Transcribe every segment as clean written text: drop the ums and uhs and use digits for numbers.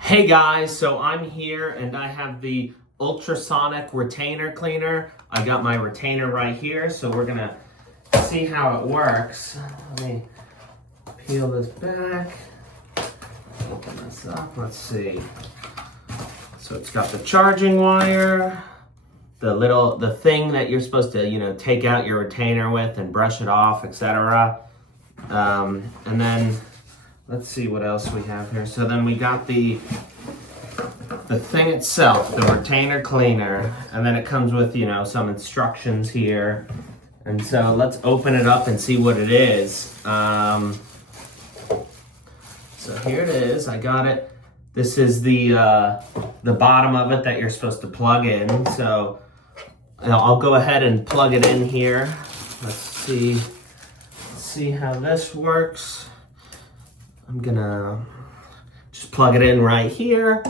Hey guys, so I'm here and I have the Ultrasonic retainer cleaner. I got my retainer right here, so we're gonna see how it works. Let me peel this back, open this up, let's see. So it's got the charging wire, the thing that you're supposed to, take out your retainer with and brush it off, etc. And then let's see what else we have here. So then we got the thing itself, the retainer cleaner, and then it comes with, some instructions here. And so let's open it up and see what it is. So here it is. I got it. This is the bottom of it that you're supposed to plug in. So I'll go ahead and plug it in here. Let's see how this works. I'm gonna just plug it in right here.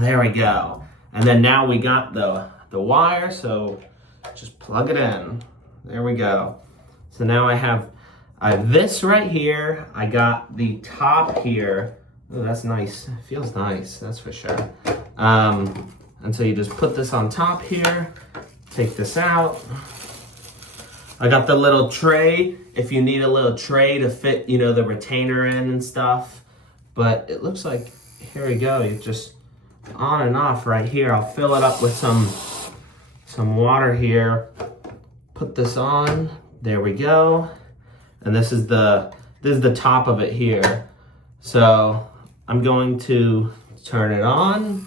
There we go. And then now we got the wire, so just plug it in. There we go. So now I have this right here. I got the top here. Oh, that's nice. It feels nice, that's for sure. And so you just put this on top here, take this out. I got the little tray, if you need a little tray to fit, the retainer in and stuff. But it looks like, here we go, you just on and off right here. I'll fill it up with some water here. Put this on, there we go. And this is the top of it here. So I'm going to turn it on.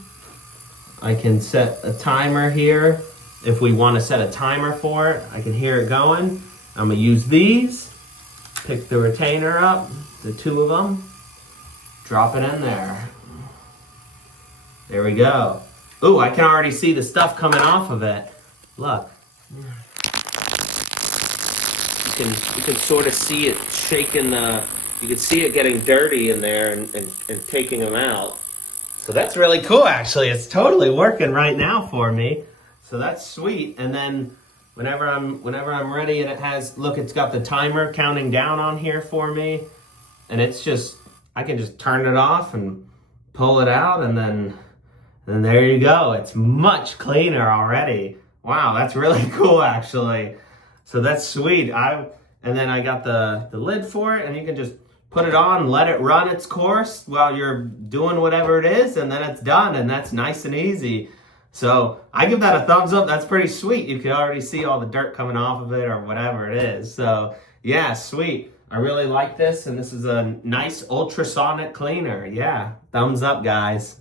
I can set a timer here. If we want to set a timer for it, I can hear it going. I'm gonna use these, pick the retainer up, the two of them, drop it in there. There we go. Ooh, I can already see the stuff coming off of it. Look. You can sort of see it shaking you can see it getting dirty in there and taking them out. So that's really cool, actually. It's totally working right now for me. So that's sweet. And then whenever I'm ready and it has, look, it's got the timer counting down on here for me. And it's just, I can just turn it off and pull it out, and then there you go. It's much cleaner already. Wow, that's really cool, actually. So that's sweet. And then I got the lid for it, and you can just put it on, let it run its course while you're doing whatever it is, and then it's done, and that's nice and easy. So I give that a thumbs up. That's pretty sweet. You can already see all the dirt coming off of it or whatever it is. So yeah, sweet. I really like this, and this is a nice ultrasonic cleaner. Yeah, thumbs up, guys.